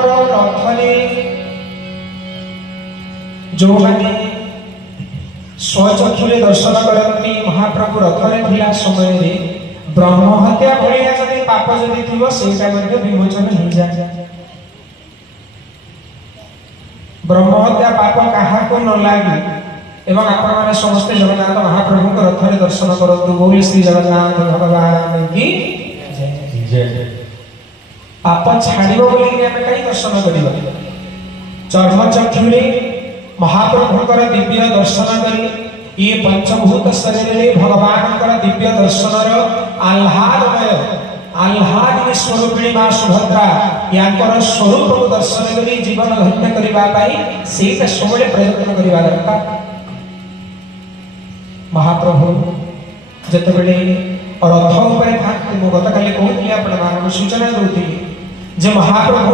रथने जो मैंने स्वचक्षुरे दर्शन करती महाप्रभु रथरे थिला समय रे ब्रह्महत्या भलिया जदि पाप जदि थिबो सेटा मध्ये विमोचन हो जाए। ब्रह्महत्या पाप काहा को न लागी एवं आपण माने समस्त जगन्नाथ महाप्रभु को रथरे दर्शन करतु। बोल श्री जगन्नाथ भगवान की जय। पाप छाड़िबो बोली कि हमें कई दर्शन करिबा चर्म चक्षुरे महाप्रभुकर दिव्य दर्शन करी ये पंचभूत शरीर रे भगवानकर दिव्य दर्शनर आह्लादमय आह्लादिनी स्वरूपिणी मां सुभद्रा यांकर स्वरूप को दर्शन करी जीवन धन्य करिबा पाई सेटा सबले प्रयत्न करिबा दरकार। महाप्रभु जतबेले रथ उपरे थाकते मो गतकाली कहूली आपण मानव सूचना दउथि जे महाप्रभु